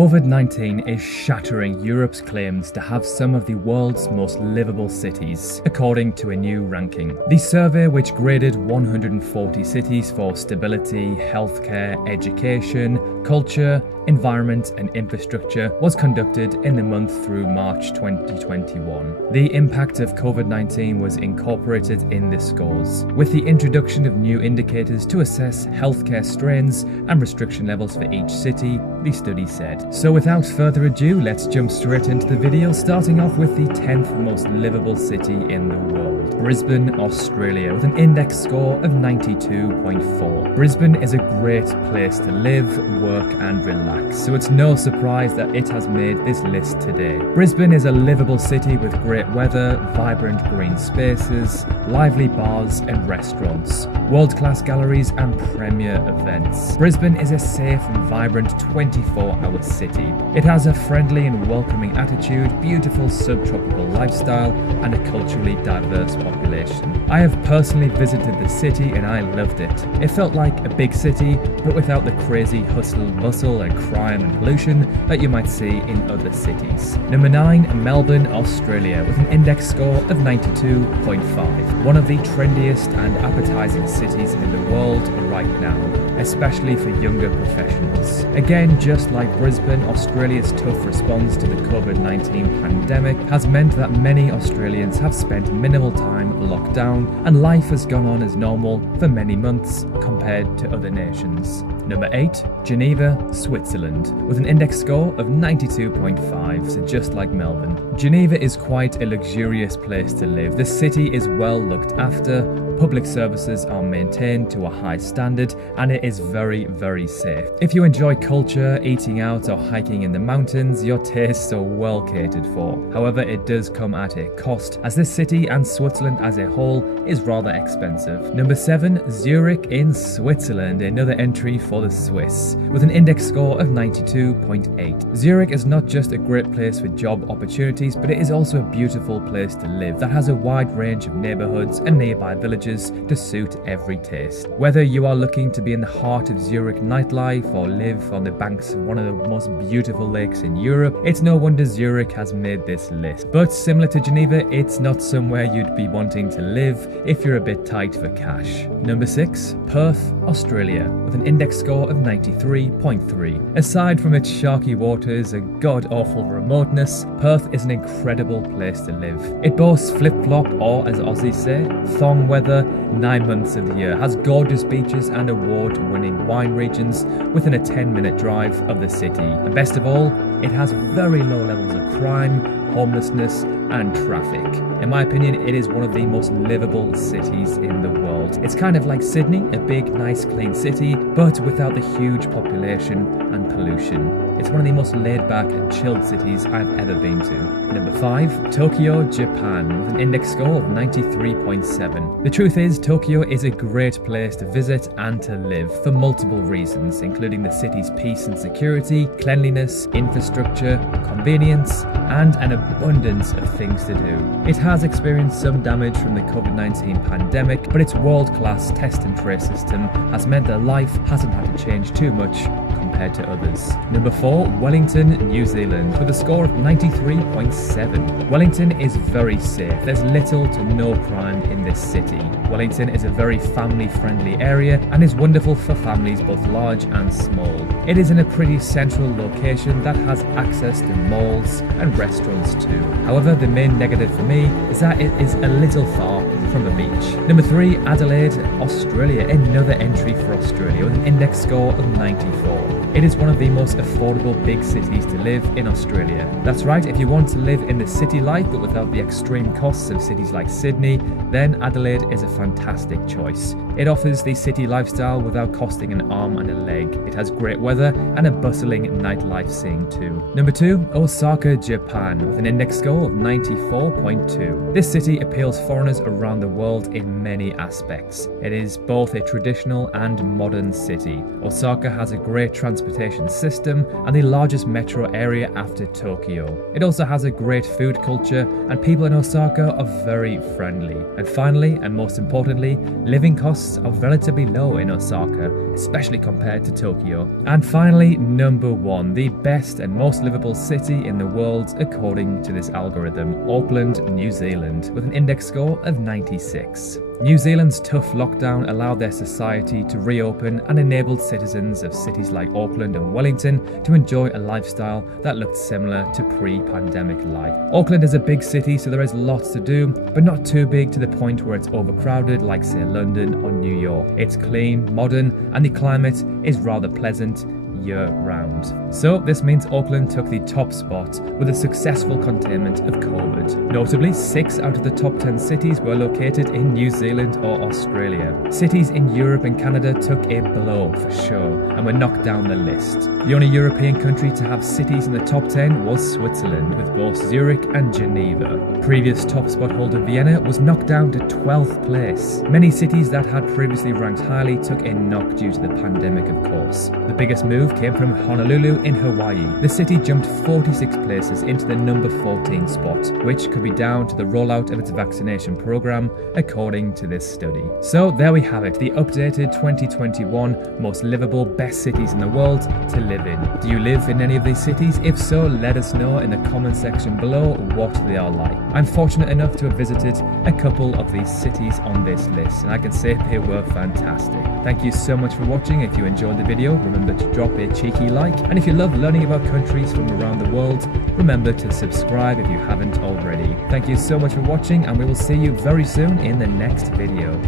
COVID-19 is shattering Europe's claims to have some of the world's most livable cities, according to a new ranking. The survey, which graded 140 cities for stability, healthcare, education, culture, environment and infrastructure, was conducted in the month through March 2021. The impact of COVID-19 was incorporated in the scores, with the introduction of new indicators to assess healthcare strains and restriction levels for each city, the study said. So without further ado, let's jump straight into the video, starting off with the 10th most livable city in the world, Brisbane, Australia, with an index score of 92.4. Brisbane is a great place to live, work and relax, so it's no surprise that it has made this list today. Brisbane is a livable city with great weather, vibrant green spaces, lively bars and restaurants, world-class galleries and premier events. Brisbane is a safe and vibrant 24-hour city. It has a friendly and welcoming attitude, beautiful subtropical lifestyle and a culturally diverse population. I have personally visited the city and I loved it. It felt like a big city, but without the crazy hustle, bustle and crime and pollution that you might see in other cities. Number 9, Melbourne, Australia, with an index score of 92.5. One of the trendiest and appetizing cities in the world right now, especially for younger professionals. Again, just like Brisbane, Australia's tough response to the COVID-19 pandemic has meant that many Australians have spent minimal time locked down and life has gone on as normal for many months compared to other nations. Number 8, Geneva, Switzerland, with an index score of 92.5, so just like Melbourne. Geneva is quite a luxurious place to live. The city is well looked after, public services are maintained to a high standard, and it is very, very safe. If you enjoy culture, eating out or hiking in the mountains, your tastes are well catered for. However, it does come at a cost, as this city and Switzerland as a whole is rather expensive. Number 7, Zurich in Switzerland, another entry for the Swiss, with an index score of 92.8. Zurich is not just a great place for job opportunities, but it is also a beautiful place to live that has a wide range of neighbourhoods and nearby villages to suit every taste. Whether you are looking to be in the heart of Zurich nightlife or live on the banks of one of the most beautiful lakes in Europe, it's no wonder Zurich has made this list. But similar to Geneva, it's not somewhere you'd be wanting to live if you're a bit tight for cash. Number 6, Perth, Australia, with an index score of 93.3. Aside from its sharky waters and god-awful remoteness, Perth is an incredible place to live. It boasts flip-flop, or as Aussies say, thong weather 9 months of the year, has gorgeous beaches and award-winning wine regions within a 10-minute drive of the city. And best of all, it has very low levels of crime, homelessness and traffic. In my opinion, it is one of the most livable cities in the world. It's kind of like Sydney, a big, nice, clean city, but without the huge population and pollution. It's one of the most laid-back and chilled cities I've ever been to. Number 5, Tokyo, Japan, with an index score of 93.7. The truth is, Tokyo is a great place to visit and to live for multiple reasons, including the city's peace and security, cleanliness, infrastructure, convenience, and an abundance of things to do. It has experienced some damage from the COVID-19 pandemic, but its world-class test and trace system has meant that life hasn't had to change too much compared to others. Number 4, Wellington, New Zealand, with a score of 93.7. Wellington is very safe. There's little to no crime in this city. Wellington is a very family-friendly area and is wonderful for families both large and small. It is in a pretty central location that has access to malls and restaurants too. However, the main negative for me is that it is a little far from the beach. Number 3, Adelaide, Australia, another entry for Australia with an index score of 94. It is one of the most affordable big cities to live in Australia. That's right, if you want to live in the city life but without the extreme costs of cities like Sydney, then Adelaide is a fantastic choice. It offers the city lifestyle without costing an arm and a leg. It has great weather and a bustling nightlife scene too. Number 2, Osaka, Japan, with an index score of 94.2. This city appeals foreigners around the world in many aspects. It is both a traditional and modern city. Osaka has a great transportation system and the largest metro area after Tokyo. It also has a great food culture and people in Osaka are very friendly. And finally, and most importantly, living costs costs are relatively low in Osaka, especially compared to Tokyo. And finally, number 1, the best and most livable city in the world according to this algorithm, Auckland, New Zealand, with an index score of 96. New Zealand's tough lockdown allowed their society to reopen and enabled citizens of cities like Auckland and Wellington to enjoy a lifestyle that looked similar to pre-pandemic life. Auckland is a big city, so there is lots to do, but not too big to the point where it's overcrowded like, say, London or New York. It's clean, modern, and the climate is rather pleasant year-round. So this means Auckland took the top spot with a successful containment of COVID. Notably, 6 out of the top 10 cities were located in New Zealand or Australia. Cities in Europe and Canada took a blow for sure and were knocked down the list. The only European country to have cities in the top 10 was Switzerland, with both Zurich and Geneva. Previous top spot holder Vienna was knocked down to 12th place. Many cities that had previously ranked highly took a knock due to the pandemic, of course. The biggest move came from Honolulu in Hawaii. The city jumped 46 places into the number 14 spot, which could be down to the rollout of its vaccination program, according to this study. So there we have it, the updated 2021 most livable best cities in the world to live in. Do you live in any of these cities? If so, let us know in the comment section below what they are like. I'm fortunate enough to have visited a couple of these cities on this list, and I can say they were fantastic. Thank you so much for watching. If you enjoyed the video, remember to drop a cheeky like, and if you love learning about countries from around the world, remember to subscribe if you haven't already. Thank you so much for watching, and we will see you very soon in the next video.